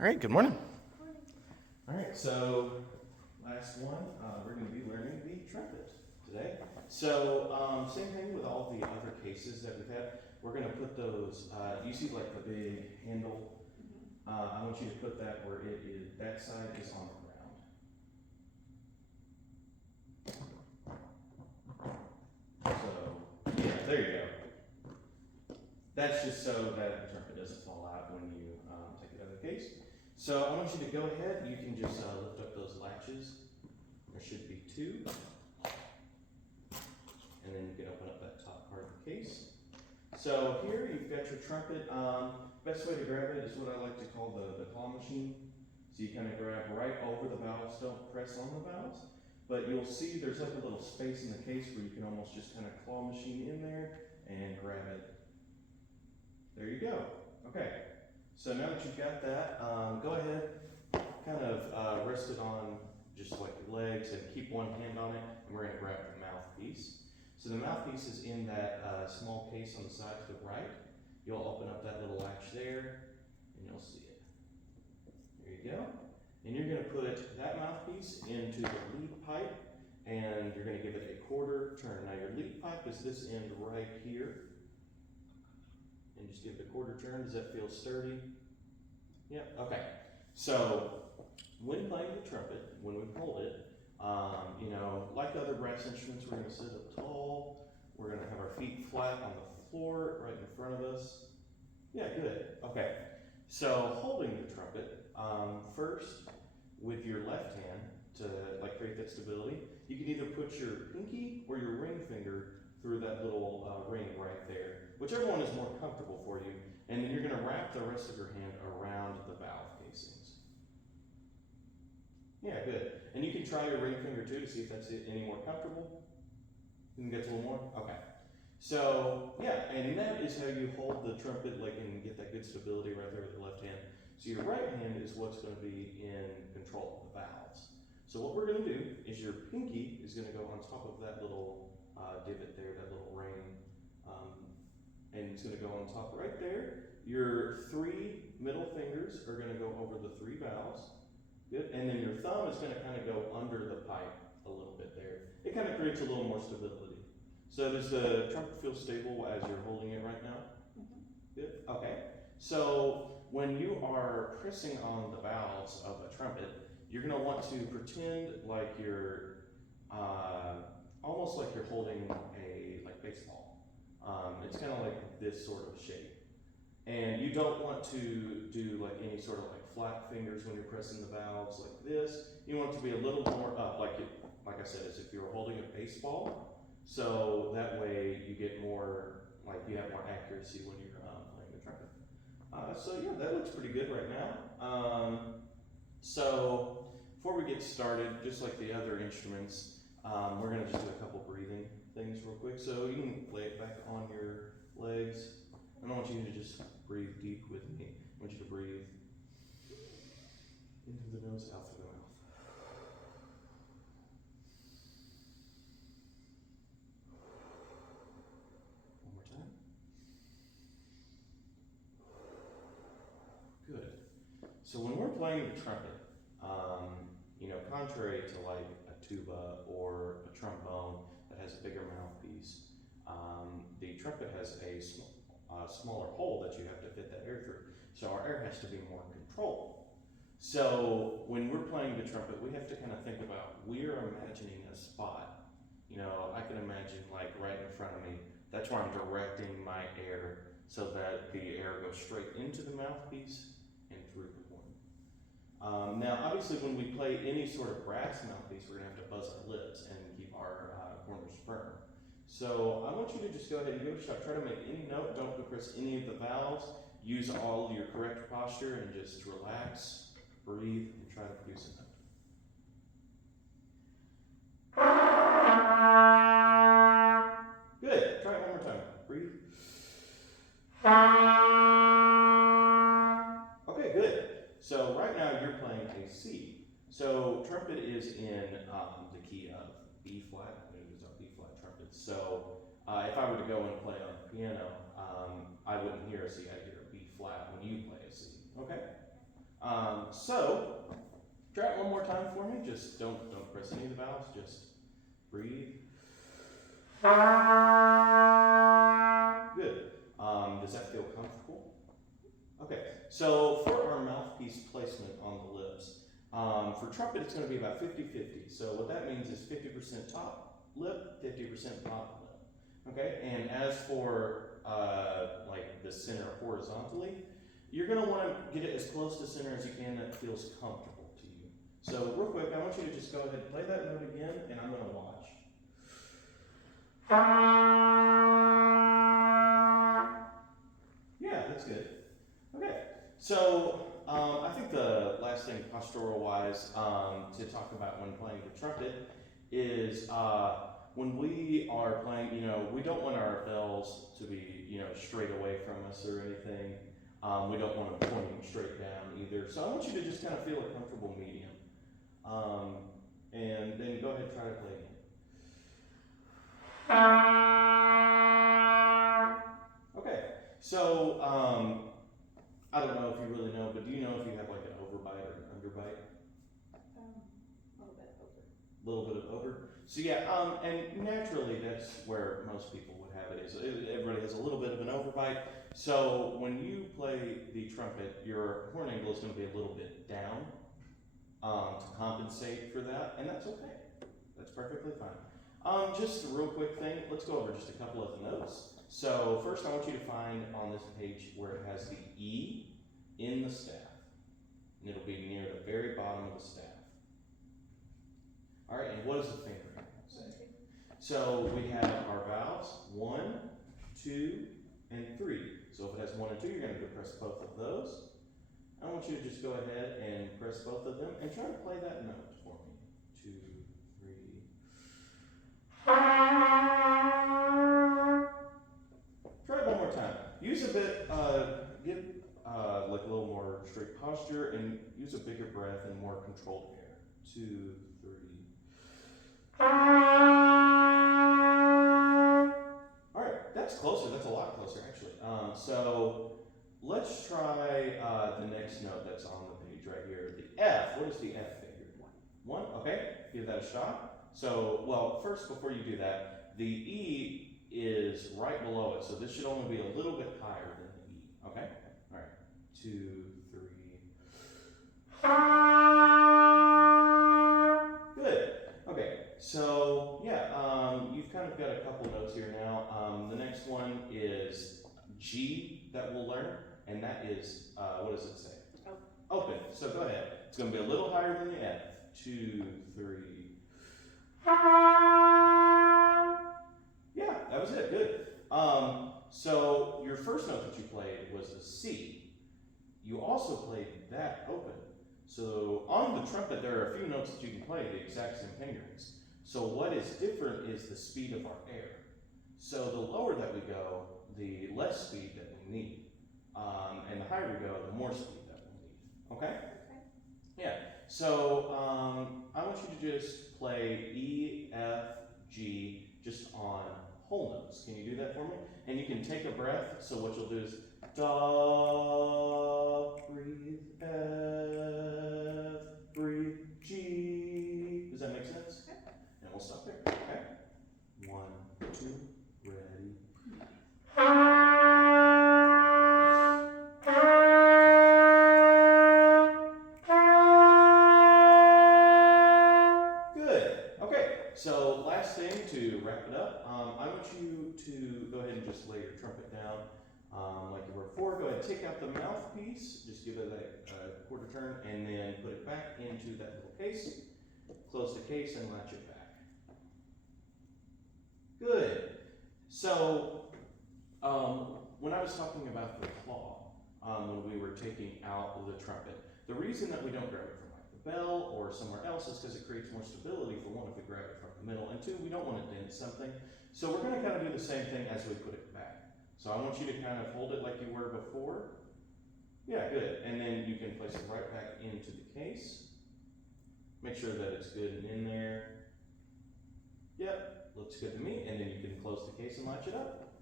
All right, good morning. All right, so last one, we're going to be learning the trumpet today. So same thing with all the other cases that we've had. We're going to put those, you see like the big handle? I want you to put that where it is, that side is on the ground. So, yeah, there you go. That's just so that the trumpet doesn't fall out when you take it out of the case. So I want you to go ahead, you can just lift up those latches. There should be two. And then you can open up that top part of the case. So here you've got your trumpet. Best way to grab it is what I like to call the claw machine. So you kind of grab right over the valves, don't press on the valves. But you'll see there's like a little space in the case where you can almost just kind of claw machine in there and grab it. There you go. Okay. So now that you've got that, go ahead, kind of rest it on just like your legs and keep one hand on it, and we're going to grab the mouthpiece. So the mouthpiece is in that small case on the side to the right. You'll open up that little latch there, and you'll see it. There you go. And you're going to put that mouthpiece into the lead pipe, and you're going to give it a quarter turn. Now your lead pipe is this end right here. And just give it a quarter turn. Does that feel sturdy? Yep, okay. So when playing the trumpet, when we hold it, like other brass instruments, we're going to sit up tall. We're going to have our feet flat on the floor right in front of us. Yeah, good. Okay. So holding the trumpet, first with your left hand to create that stability, you can either put your pinky or your ring finger through that little ring right there, whichever one is more comfortable for you, and then you're going to wrap the rest of your hand around the valve casings. Yeah, good. And you can try your ring finger too to see if that's any more comfortable. You can get a little more? Okay. So, yeah, and that is how you hold the trumpet and get that good stability right there with the left hand. So your right hand is what's going to be in control of the valves. So what we're going to do is your pinky is going to go on top of that little divot there, that little ring, and it's going to go on top right there. Your three middle fingers are going to go over the three valves. Good. And then your thumb is going to kind of go under the pipe a little bit there. It kind of creates a little more stability. So does the trumpet feel stable as you're holding it right now? Mm-hmm. Good. Okay. So when you are pressing on the valves of a trumpet, you're going to want to pretend like you're almost like you're holding a baseball. It's kind of like this sort of shape. And you don't want to do any sort of flat fingers when you're pressing the valves like this. You want it to be a little more up, like I said, as if you were holding a baseball. So that way you get more, you have more accuracy when you're playing the trumpet. So yeah, that looks pretty good right now. So before we get started, just like the other instruments, we're going to just do a couple breathing things real quick. So you can lay it back on your legs. I don't want you to just breathe deep with me. I want you to breathe in through the nose, out through the mouth. One more time. Good. So when we're playing the trumpet, contrary to a tuba or a trombone that has a bigger mouthpiece, the trumpet has a smaller hole that you have to fit that air through. So our air has to be more controlled. So when we're playing the trumpet, we have to kind of think about, we're imagining a spot. I can imagine right in front of me, that's where I'm directing my air so that the air goes straight into the mouthpiece and through the horn. Now, obviously, when we play any sort of brass mouthpiece, we're going to have to buzz our lips and keep our corners firm. So I want you to just go ahead and give it a shot. Try to make any note. Don't press any of the valves. Use all your correct posture and just relax, breathe, and try to produce a note. Good. Try it one more time. Breathe. Okay, good. So right now you're playing a C. So trumpet is in the key of B flat. It is our B flat trumpet. So if I were to go and play on the piano, I wouldn't hear a C. I'd hear a B flat when you play a C. Okay. So try it one more time for me. Just don't press any of the valves. Just breathe. Good. Does that feel comfortable? Okay. So for our mouthpiece placement on the lips, for trumpet it's going to be about 50-50. So what that means is 50% top lip, 50% bottom lip. Okay. And as for like the center horizontally, you're going to want to get it as close to center as you can that feels comfortable to you. So real quick, I want you to just go ahead and play that note again, and I'm going to watch. Yeah, that's good. Okay, so I think the last thing postural-wise to talk about when playing the trumpet is when we are playing, we don't want our bells to be, straight away from us or anything. We don't want them pointing straight down either. So I want you to just kind of feel a comfortable medium. And then go ahead and try to play again. Okay, so I don't know if you really know, but do you know if you have like an overbite or an underbite? A little bit over. A little bit of over? So yeah, and naturally that's where most people would have it, is everybody has a little bit of an overbite. So when you play the trumpet, your horn angle is going to be a little bit down to compensate for that, and that's okay. That's perfectly fine. Just a real quick thing, let's go over just a couple of the notes. So first I want you to find on this page where it has the E in the staff, and it'll be near the very bottom of the staff. All right, and what does the finger say? So we have our vowels, 1, 2, and 3. So if it has 1 and 2, you're going to press both of those. I want you to just go ahead and press both of them and try to play that note for me. 2, 3. Try it one more time. Use a bit, give like a little more straight posture and use a bigger breath and more controlled air. 2, 3. All right, that's closer. That's a lot closer, actually. So let's try the next note that's on the page right here. The F. What is the F figure? 1. Okay, give that a shot. So, well, first, before you do that, the E is right below it. So this should only be a little bit higher than the E. Okay? All right. 2, 3. Good. Okay. So yeah, you've kind of got a couple notes here now. The next one is G that we'll learn, and that is what does it say? Open. So go ahead. It's going to be a little higher than the F. 2, 3. Yeah, that was it. Good. So your first note that you played was the C. You also played that open. So on the trumpet, there are a few notes that you can play the exact same fingerings. So what is different is the speed of our air. So the lower that we go, the less speed that we need. And the higher we go, the more speed that we need. Okay? Yeah. So I want you to just play E, F, G, just on whole notes. Can you do that for me? And you can take a breath. So what you'll do is da, breathe, F, breathe, G. Does that make sense? Okay. And we'll stop there. Okay? 1, 2, ready. Good. Okay. So last thing to wrap it up, I want you to go ahead and just lay your trumpet down like you were before. Go ahead and take out the mouthpiece, just give it a quarter turn, and then put it back into that little case. Close the case and latch it back. Good. So when I was talking about the claw, when we were taking out the trumpet, the reason that we don't grab it from like the bell or somewhere else is because it creates more stability. For one, if we grab it from the middle, and two, we don't want to dent something. So we're going to kind of do the same thing as we put it back. So I want you to kind of hold it like you were before. Yeah, good. And then you can place it right back into the case. Make sure that it's good and in there. Yep, looks good to me. And then you can close the case and latch it up.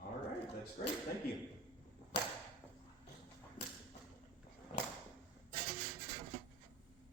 All right, that's great. Thank you.